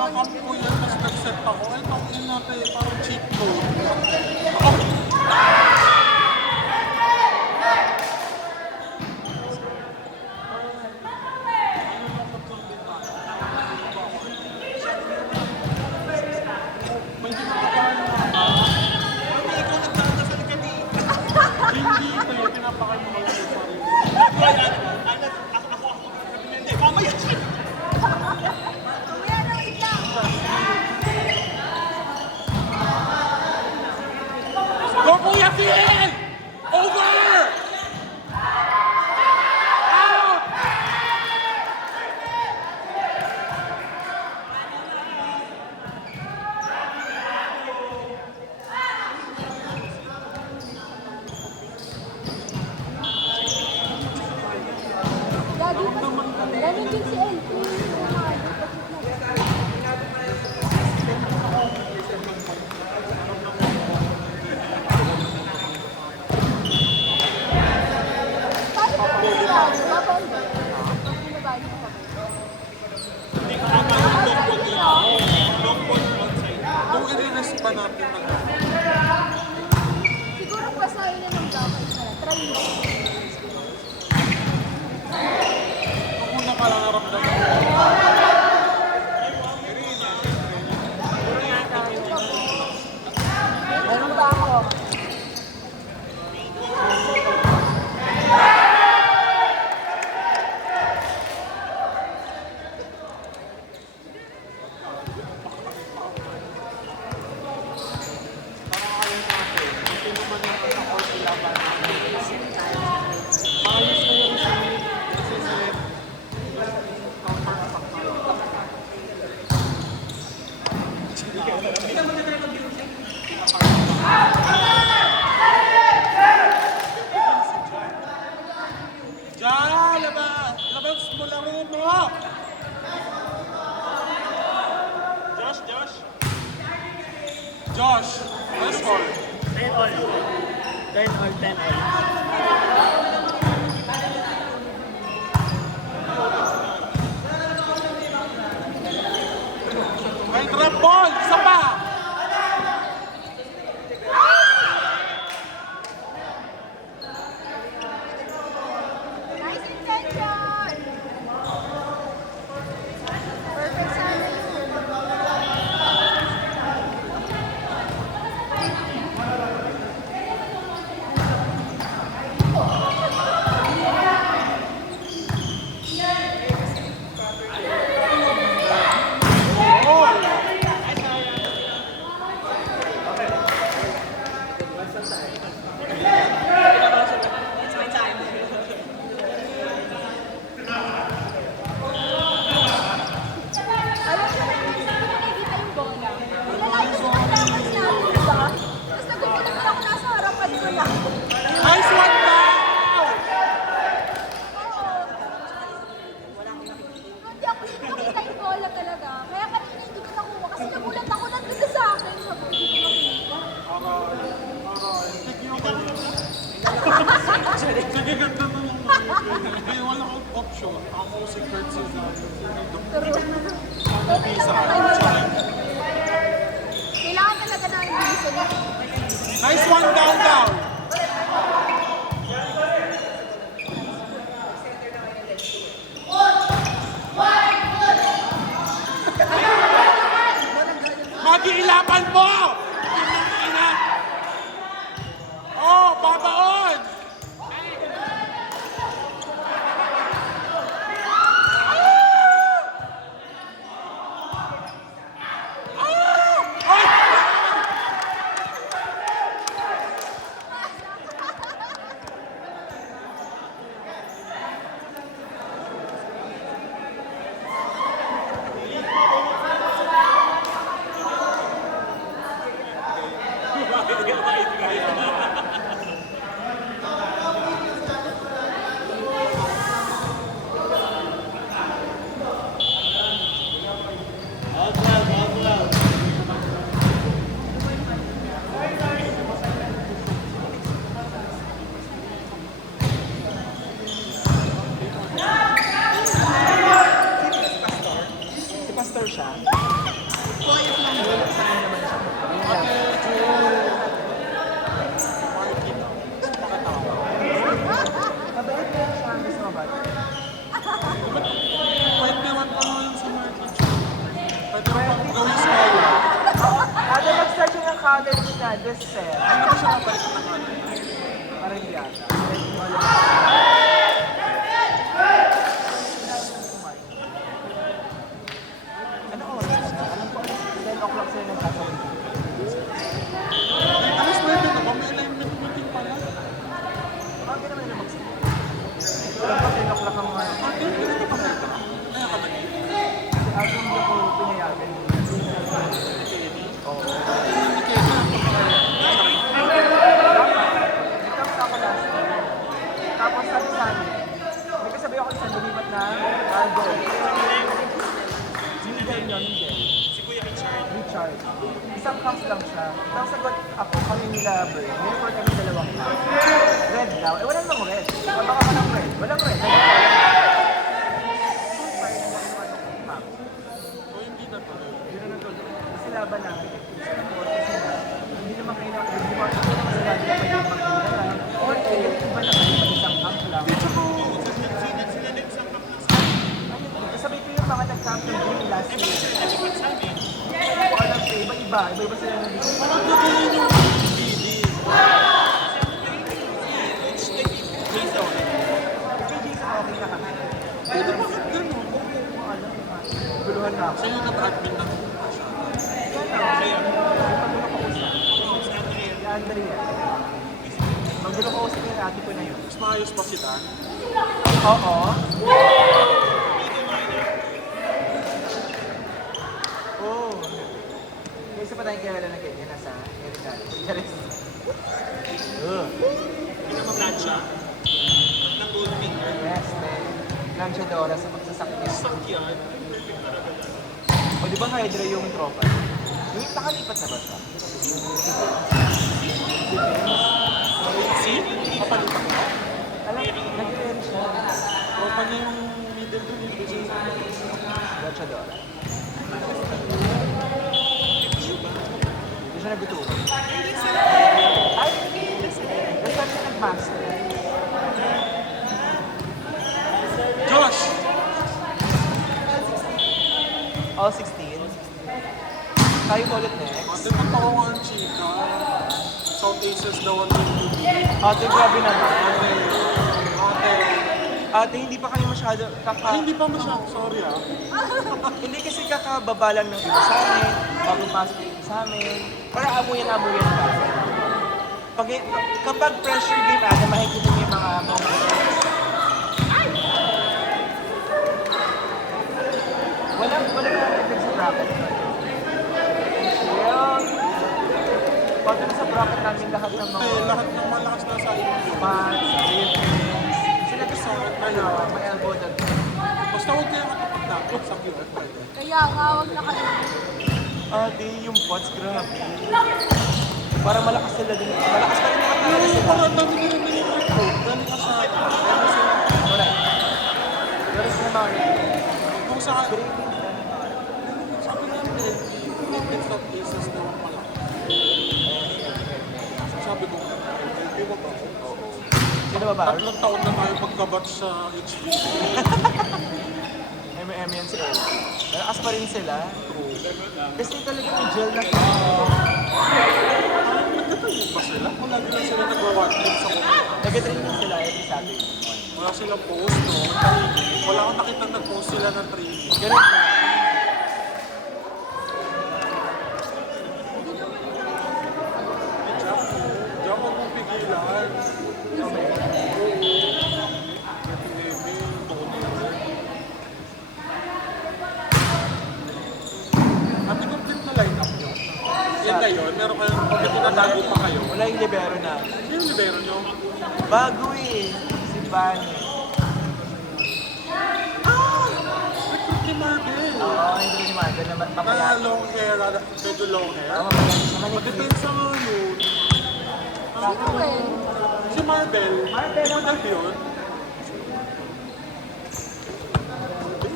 Nakakamp ko yan, mas nag-set ako. Ay, tangin natin, parang cheat code. Oh! May ginagawa na nga. Hindi, ikaw nagdadasal ka ni. Hindi, tayo, pinapakay mo lang yung sarili. Hindi, mamaya siya. Mamaya na, wait lang. Go, Kuya Phil! Over! Out! Lagi pa. Ganun din si LP. Hindi ka naman long ball outside. Kung i-rest pa natin ng Siguro pasahin na ng dapat na. Try mo. kung una ka lang naramdaman. Meron ba ako? Diyan! Labas! Labas mo laro mo! Josh, Josh! Josh! Nice score! 10 all. 10 all, 10 all. Ay, trap ball! Isa pa! Nice intention! Perfect sana yun. Alam ko na yung nakikita yung bola. Nilalaki ko yung dapat natin, diba? Tapos nagugulat ako nasa harapan ko lang. Nice one down! Hindi ako nakita yung bola talaga. Kaya kanina hindi ko nakuha kasi nagulat ako nandun sa akin. Sabi ko, hindi ko nakita. Aray, aray. Sige, ganda na lang. Ngayon, wala akong option. Ako si Kurt Cesar. Pero, okay lang naman yun. Kailangan talaga na bilisan yun. Nice one down, down. Mag-iilapan mo! Ina! Oh, babaon! Pastor siya. Quiet lang yun. Saan naman siya? Ate Jo. Marky daw. Pakatawa. Mabait na siya. Gusto mo ba? Pwede naman pa naman sa Marky Jo. Pwede naman pa gawin smile. Ate, mag-start siya ng college na this sem. Hindi ba siya nabalik ng ano? Parang hindi ata. Hindi mo alam. Ano oras na? Alam ko, 10 o'clock sila nagsasawin. Alas 9 na ba? May alignment meeting pala. Bakit naman na mag-start? Alam ko, 10 o'clock ang mga. Ate, hindi na pa kayo. Kaya ka ba? Kasi ako hindi ako pinayagan. Oo. Hindi kayo na. Nagtapos ako last year. Tapos sabi sa amin, may kasabi ako isang lumipat na Aldo. Sino ba yun? Si Kuya Richard. Isang camps lang siya. Tapos sagot ako, kami nila Bern. Uniform kami dalawang camp. Red daw. Eh, walang namang red. Baka walang red. Walang red. O hindi na to. Kasi laban namin. Hindi naman kayo na, hindi naman kasi laban na pwede magdala. Or iba na kayo pag isang camp lang. Sila din sa kap ng sa Sabi ko yung mga nag-camp ng Green last year. nalipat sa amin. Hindi ko alam eh, iba-iba. Iba-iba sila ng dito. Parang gagawin yung BD. It's like based on it. Kay Jason okay na kami. Pwede bakit ganun? Guluhan na ako. Sa'yo nag-admin ng Kaya, maggulo ko usap. si Andrea. Si Andrea. Maggulo ko usap yung ate ko na yun. Mas maayos pa si Dan. Oo. Oh. May isa pa tayong kilala na ganyan, nasa Heritage. Charis. Hindi na ma-plancha. Ng Goldfinger. Yes, man. Lanchadora sa pagsasakyan. Sakyan. O di ba Hydra yung tropa? Yung nakalipat na ba siya? Si Kapalitan ko. Alam, nag-clear siya. Tropa niya yung middle doon yung business. Lanchadora. Hindi siya nagutuwa. Ay, that's why siya nag-master. Josh! All 16. Tayo ko ulit next. Ate, magtawa ang chika. South Asians daw ang nagtutulog. Ate, grabe naman. Ate. Ate, hindi pa kayo masyado Ay, hindi pa masyado. Sorry ah. Hindi kasi kakababa lang ng iba sa amin, bagong pasok yung iba sa amin. Para amuyan pa. Kapag pressure game ate, makikita niyo yung mga walang na-effect sa bracket. Chill. Pag sa bracket namin lahat ng mga Lahat ng malakas na sa inyo. fans, defense, sila gusto may elbow dag. Basta huwag kayo matapag-lapot sa cute. Kaya nga, huwag na kayo. Ate, yung pots, grabe. Para malakas sila din. Malakas pa rin naman talaga Ay, sila. parang dami nila nilirecruit. Dami ka sa akin. Dami sila. Alright. Pero sila mga Kung sa sabi natin, it's not cases na lang pala. Sabi ko, hindi mo ba? sino ba ba? Tatlong taon na tayo pagkabatch sa HB. M&M yan sila. Malakas pa rin sila. Kasi talaga yung gel na Nagkatayo ba sila? Kung lagi lang sila nag-watching sa comment. nag-training sila every Saturday. Wala silang post, no? Wala akong nakita nag-post sila ng training. Ganun siya. Diyan ako mong pigilan. Ate, complete na line-up nyo. Yan na yun. Meron kayong pag tinatago pa kayo. Wala yung libero na. Sino yung libero nyo? Bago eh. Si Bunny. Recruit ni Marvel. Oo, hindi ni Marvel na Na mapayat. long hair, medyo long hair. Oo, mapayat siya. Manikis. Magdepensa nga yun. Sino eh? Si Marvel. Marvel. Di ba dahil yun?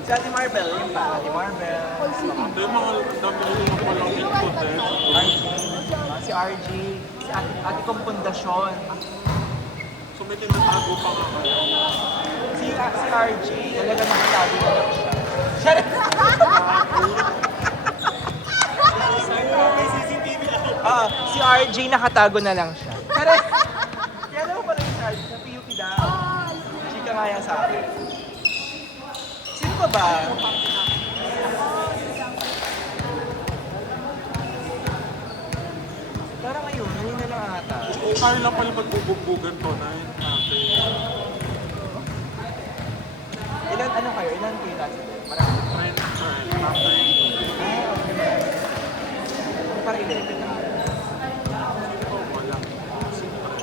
Si Ate Marvel, yung pa. Ate Marvel. Call si Lee. Hindi, mga ang dami nila palang input eh. RG. Si RG. Si ate kong pundasyon. So may tinatago pa nga kayo. Si RG, talaga nakatago na lang siya. Siya rin. May CCTV ako. Si RJ nakatago na lang siya. Kaya alam mo pala yung si RJ, sa PUP daw. Chika nga yan sa akin. Sino pa ba? Parang ngayon, ngayon na lang ata. Oo, kaya lang pala magbubugbugan to na yun. Ilan, ano kayo? Ilan kayo nasa doon? Marami. Friend. After Para 11 na. Sino wala?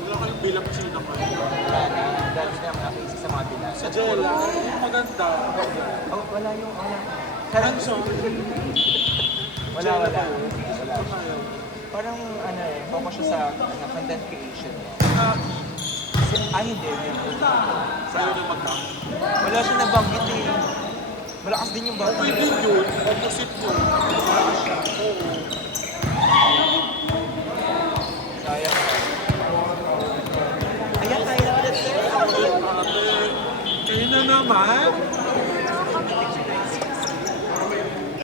Wala kayong bilang sino kayo. Wala na. Dahil na mga cases sa mga bilas. Sa Jella, maganda. Oh, wala yung, wala. I'm sorry. Wala. Wala. Parang ano eh, focus siya sa content creation niya. Hindi. Sa'yo na magka. Wala siya nabanggit eh. Malakas din yung bata. Pwede yun. Opposite yun. Oo. Sayang. Ayan, tayo na ulit. Ate, kayo na naman.